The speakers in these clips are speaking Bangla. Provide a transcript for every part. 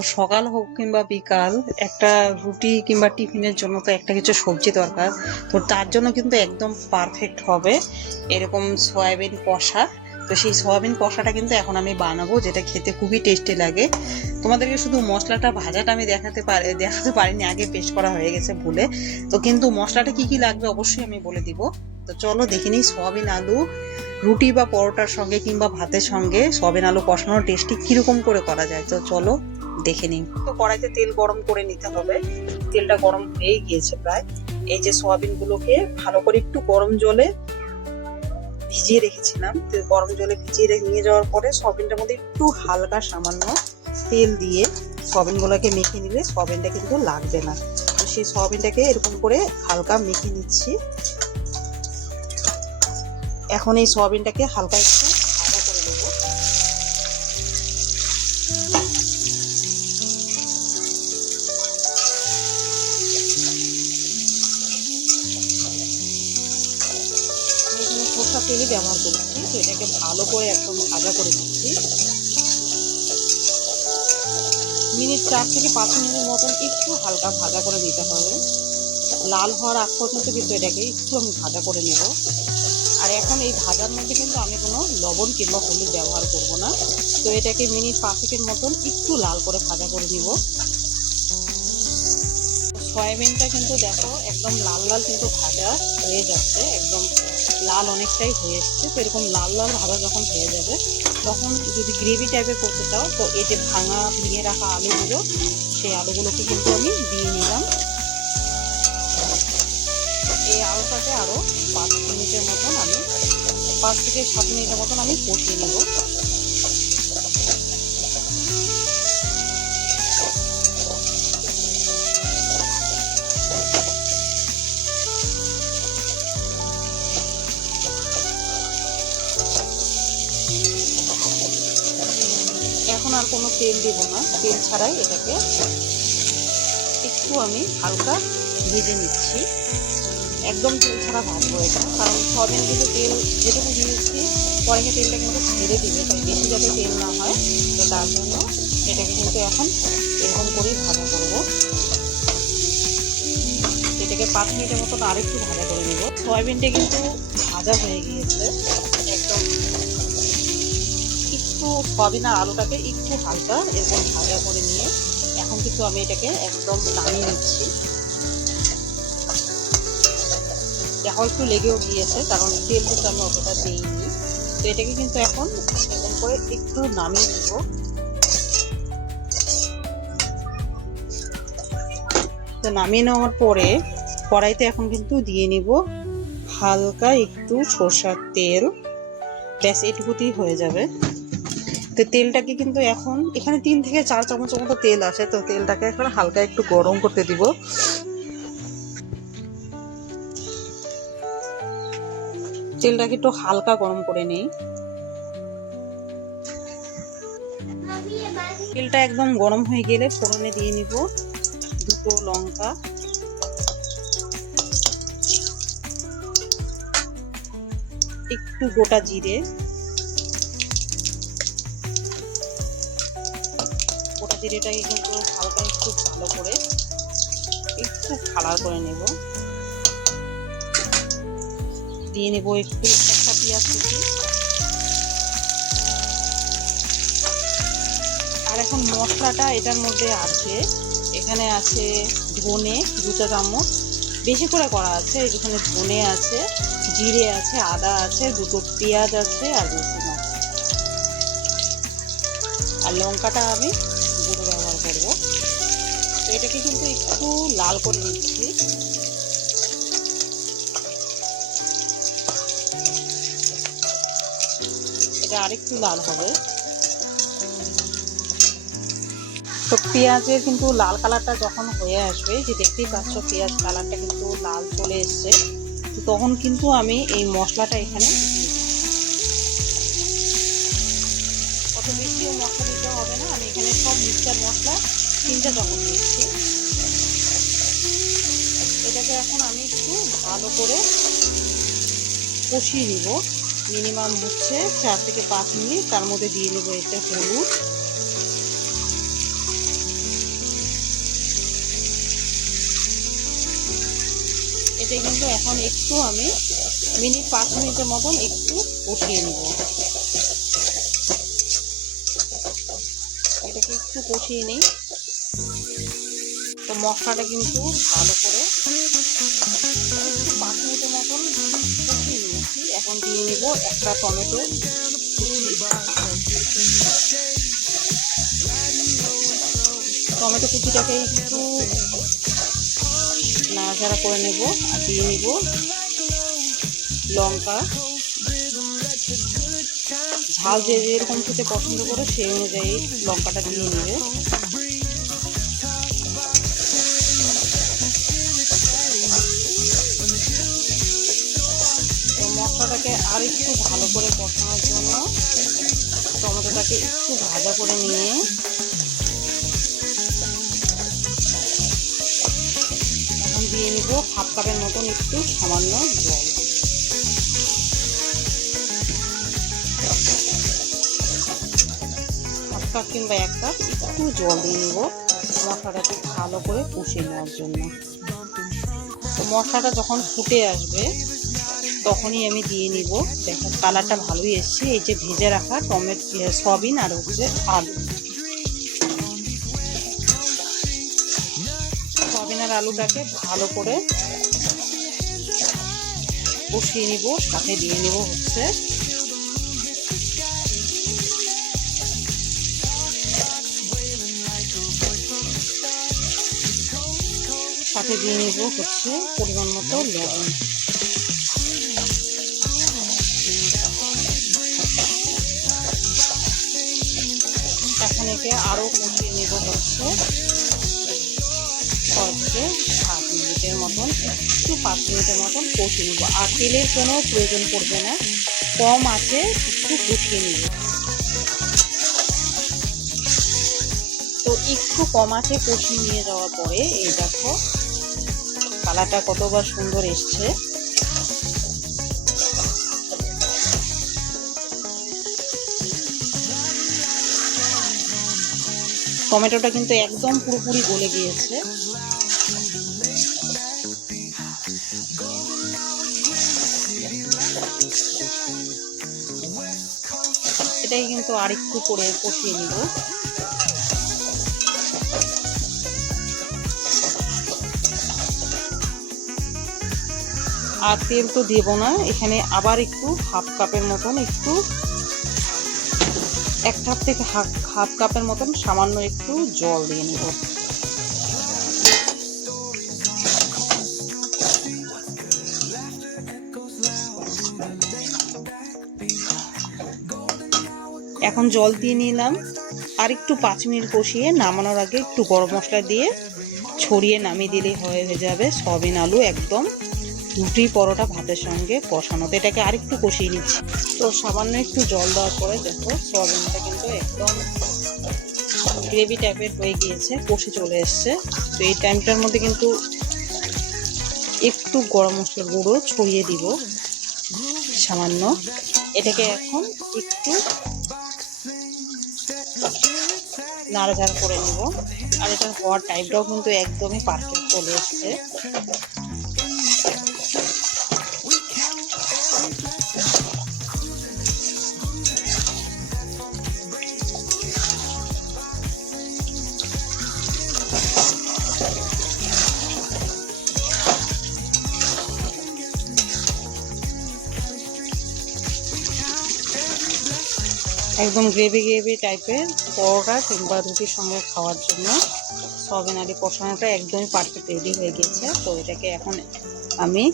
সকাল হোক কিংবা বিকাল, একটা রুটি কিংবা টিফিনের জন্য তো একটা কিছু সবজি দরকার। তো তার জন্য কিন্তু একদম পারফেক্ট হবে এরকম সয়াবিন কষা। তো সেই সয়াবিন কষাটা কিন্তু এখন আমি বানাবো, যেটা খেতে খুবই টেস্টি লাগে। তোমাদেরকে শুধু মশলাটা ভাজাটা আমি দেখাতে পারি, দেখাতে পারিনি, আগে পেস্ট করা হয়ে গেছে ভুলে। তো কিন্তু মশলাটা কি কি লাগবে অবশ্যই আমি বলে দিব। তো চলো দেখে নিই সয়াবিন আলু, রুটি বা পরোটার সঙ্গে কিংবা ভাতের সঙ্গে সয়াবিন আলু কষানোর টেস্টি কীরকম করে করা যায়। তো চলো দেখে নিন। তো কড়াইতে তেল গরম করে নিতে হবে। তেলটা গরম হয়ে গিয়েছে প্রায়। এই যে সয়াবিন গুলোকে ভালো করে একটু গরম জলে ভিজিয়ে রেখেছিলাম। তো গরম জলে ভিজিয়ে নিয়ে যাওয়ার পরে সয়াবিনটার মধ্যে একটু হালকা সামান্য তেল দিয়ে সয়াবিনগুলোকে মেখে নিলে সয়াবিনটা কিন্তু লাগবে না। তো সেই সয়াবিনটাকে এরকম করে হালকা মেখে নিচ্ছি। এখন এই সয়াবিনটাকে হালকা একটু তেলই ব্যবহার করছি, তো এটাকে ভালো করে একদম ভাজা করে দিচ্ছি মিনিট চার থেকে পাঁচ মিনিটের মতন একটু হালকা ভাজা করে দিতে হবে। লাল হওয়ার আগ পর্যন্ত কিন্তু এটাকে একটু আমি ভাজা করে নেব। আর এখন এই ভাজার মধ্যে কিন্তু আমি কোনো লবণ কিংবা হলুদ ব্যবহার করব না। তো এটাকে মিনিট পাঁচেকের মতন একটু লাল করে ভাজা করে নিব। সয়াবিনটা কিন্তু দেখো, একদম লাল লাল কিন্তু ভাজা হয়ে যাচ্ছে, একদম লাল অনেকটাই হয়ে এসছে, তো এরকম লাল লাল ভাজা যখন হয়ে যাবে, তখন যদি গ্রেভি টাইপের করতে চাও, তো এই যে ভাঙা, ভেঙে রাখা আলুগুলো, সেই আলুগুলোকে কিন্তু আমি দিয়ে নিলাম। এই আলুটাকে আরও পাঁচ মিনিটের মতন আমি, পাঁচ থেকে সাত মিনিটের মতন আমি কষিয়ে নেব। কোনো তেল দেবো না। তেল ছাড়াই এটাকে একটু আমি হালকা ভেজে নিচ্ছি। একদম তেল ছাড়া ভাজবো এটা কারণ সয়াবিন কিন্তু তেল যেটুকু দিয়েছি, পরে তেলটা কিন্তু ছেড়ে দিবে, তাই বেশি যাতে তেল না হয়, তো তার জন্য এটাকে কিন্তু এখন এরকম করেই ভাজা করব। এটাকে পাঁচ মিনিটের মতো আরেকটু ভাজা করে নেব। সয়াবিনটা কিন্তু ভাজা হয়ে গিয়েছে। একটু সয়াবিন আর আলুটাকে একটু হালকা এরকম ভাজা করে নিয়ে এখন কিন্তু আমি এটাকে একদম নামিয়ে নিচ্ছি। দেখো, একটু লেগেও গিয়েছে, কারণ তেল কিন্তু আমি অতটা দিইনি। তো এটাকে কিন্তু এখন এরকম করে একটু নামিয়ে নিব। তো নামিয়ে নেওয়ার পরে কড়াইতে এখন কিন্তু দিয়ে নিব হালকা একটু সরষার তেল। ব্যাস, এটুকুতেই হয়ে যাবে। তো তেলটাকে কিন্তু এখন, এখানে তিন থেকে চার চামচের মতো তেল আসে তো তেলটাকে এখন হালকা একটু গরম করতে দিব। তেলটাকে একটু হালকা গরম করে নেই। তেলটা একদম গরম হয়ে গেলে ফোড়নে দিয়ে নিব দুটো লঙ্কা। একটু গোটা জিরে। জিরেটাকে কিন্তু হালকা একটু ভালো করে একটু কালার করে নেব। দিয়ে নেব একটু একটা পেঁয়াজ কুচি। আর এখন মশলাটা এটার মধ্যে আছে। এখানে আছে ধনে দু চা চামচ। বেশি করে করা আছে এখানে ধনে আছে, জিরে আছে, আদা আছে, দুটো পেঁয়াজ আছে আর রসুন আছে। আর লঙ্কাটা আমি এটাকে কিন্তু একটু লাল করে নিচ্ছি। এটা আরেকটু লাল হবে। তো পেঁয়াজের কিন্তু লাল কালারটা যখন হয়ে আসবে, যে দেখতেই পাচ্ছ পেঁয়াজ কালারটা কিন্তু লাল চলে এসছে, তো তখন কিন্তু আমি এই মশলাটা এখানে অত বেশিও মশলা দিতে হবে না, আমি এখানে সব মিক্সচার মশলা তিনটা টমেটো দিচ্ছি এটাকে এখন আমি একটু ভালো করে কষিয়ে নিব। মিনিমাম হচ্ছে চার থেকে পাঁচ মিনিট, তার মধ্যে দিয়ে নেব এটা হলুদ। এটা কিন্তু এখন একটু আমি মিনিট পাঁচ মিনিটের মতন একটু কষিয়ে নিব। এটাকে একটু কষিয়ে নিই। মশলাটা কিন্তু ভালো করে পাঁচ মিনিটের মতন এখন দিয়ে নিব একটা টমেটো টমেটো কুচিটাকে একটু নাড়াচাড়া করে নেব আর দিয়ে নিব লঙ্কা। ঝাল যে যেরকম খেতে পছন্দ করে সেই অনুযায়ী লঙ্কাটা দিয়ে নেবে। একটু ভালো করে কষানোর জন্য টমেটোটাকে একটু ভাজা করে নিয়ে এখন দিয়ে নিব হাফ কাপের মতন একটু সামান্য জল। হাফ কাপ কিংবা এক কাপ একটু জল দিয়ে নিব মশলাটাকে ভালো করে কষিয়ে নেওয়ার জন্য। তো মশলাটা যখন ফুটে আসবে তখনই আমি দিয়ে নিব। দেখো, কালারটা ভালোই এসছে। এই যে ভেজে রাখা টমেটো সয়াবিন আর হচ্ছে আলু। সয়াবিন আর আলুটাকে ভালো করে কষিয়ে নিব, সাথে দিয়ে নিব হচ্ছে সাথে দিয়ে নিব হচ্ছে পরিমাণ মতো লবণ। এখন একে আরও কষিয়ে নেব হচ্ছে। হচ্ছে সাত মিনিটের মতন, একটু পাঁচ মিনিটের মতন কষিয়ে নেব। আর তেলের কোনো প্রয়োজন পড়বে না, কম আছে একটু কষিয়ে নেব। তো একটু কম আছে কষিয়ে নিয়ে যাওয়ার পরে, এই দেখো, কালারটা কতবার সুন্দর এসছে। টমেটোটা কিন্তু একদম পুরোপুরি গলে গিয়েছে। এটাই কিন্তু আরেকটু করে কষিয়ে নিব। আর তেল তো দেব না, এখানে আবার একটু হাফ কাপের মতন একটু এক কাপ থেকে হাফ হাফ কাপের মতন সামান্য একটু জল দিয়ে নেব। এখন জল দিয়ে নিলাম। আর একটু পাঁচ মিনিট কষিয়ে নামানোর আগে একটু গরম মশলা দিয়ে ছড়িয়ে নামিয়ে দিলেই হয়ে যাবে। সয়াবিন আলু একদম রুটি পরোটা ভাতের সঙ্গে কষানো তো এটাকে আরেকটু কষিয়ে নিচ্ছি। তো সামান্য একটু জল দেওয়ার পরে দেখো, সয়াবিনটা কিন্তু একদম গ্রেভি টাইপের হয়ে গিয়েছে, কষে চলে এসছে। তো এই টাইমটার মধ্যে কিন্তু একটু গরম মশলার গুঁড়ো ছড়িয়ে দিব। সামান্য। এটাকে এখন একটু নাড়াচাড়া করে নেব। আর এটার হওয়ার টাইপটাও কিন্তু একদমই পারফেক্ট চলে এসছে। একদম গ্রেভি গ্রেভি টাইপের পরোটা কিংবা রুটির সঙ্গে খাওয়ার জন্য সয়াবিন আলু কষানোটা একদমই পারফেক্ট রেডি হয়ে গেছে। তো এটাকে এখন আমি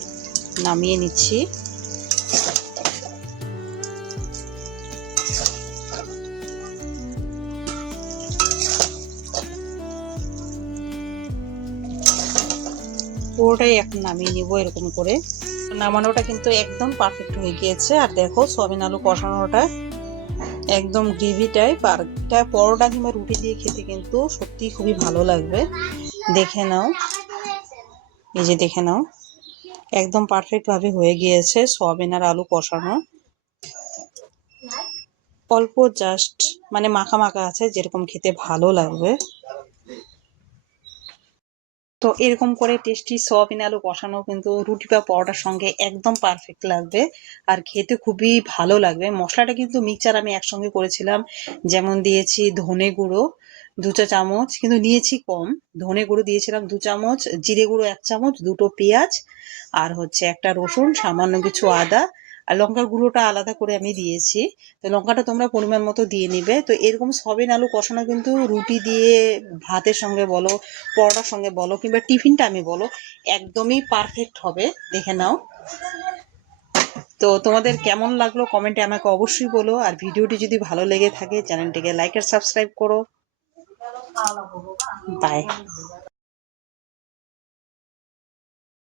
নামিয়ে নিচ্ছি। পুরোটাই এখন নামিয়ে নিব এরকম করে। নামানোটা কিন্তু একদম পারফেক্ট হয়ে গিয়েছে। আর দেখো সয়াবিন আলু কষানোটা একদম গ্রেভি টাইপ আর এটা পরোটা কিংবা রুটি দিয়ে খেতে কিন্তু সত্যি খুবই ভালো লাগবে। দেখে নাও। এই যে দেখে নাও। একদম পারফেক্ট ভাবে হয়ে গিয়েছে সয়াবিন আর আলু কষানো। অল্প জাস্ট মানে মাখা মাখা আছে, যেরকম খেতে ভালো লাগবে। তো এরকম করে টেস্টি সয়াবিন আলু কষানো কিন্তু রুটি বা পরোটার সঙ্গে একদম পারফেক্ট লাগবে। আর খেতে খুবই ভালো লাগবে। মশলাটা কিন্তু মিক্সচার আমি একসঙ্গে করেছিলাম। যেমন দিয়েছি ধনে গুঁড়ো দু চা চামচ, কিন্তু নিয়েছি কম। ধনে গুঁড়ো দিয়েছিলাম দু চামচ, জিরে গুঁড়ো এক চামচ, দুটো পেঁয়াজ, আর হচ্ছে একটা রসুন, সামান্য কিছু আদা আর লঙ্কার গুঁড়োটা আলাদা করে আমি দিয়েছি। তো লঙ্কাটা তোমরা পরিমাণ মতো দিয়ে নিবে। তো এরকম সবিন আলু কষানো কিন্তু রুটি দিয়ে, ভাতের সঙ্গে বলো, পরোটার সঙ্গে বলো, কিংবা টিফিনটা আমি বলো, একদমই পারফেক্ট হবে। দেখে নাও। তো তোমাদের কেমন লাগল কমেন্টে আমাকে অবশ্যই বলো। আর ভিডিওটি যদি ভালো লেগে থাকে, চ্যানেলটিকে লাইক আর সাবস্ক্রাইব করো। বাই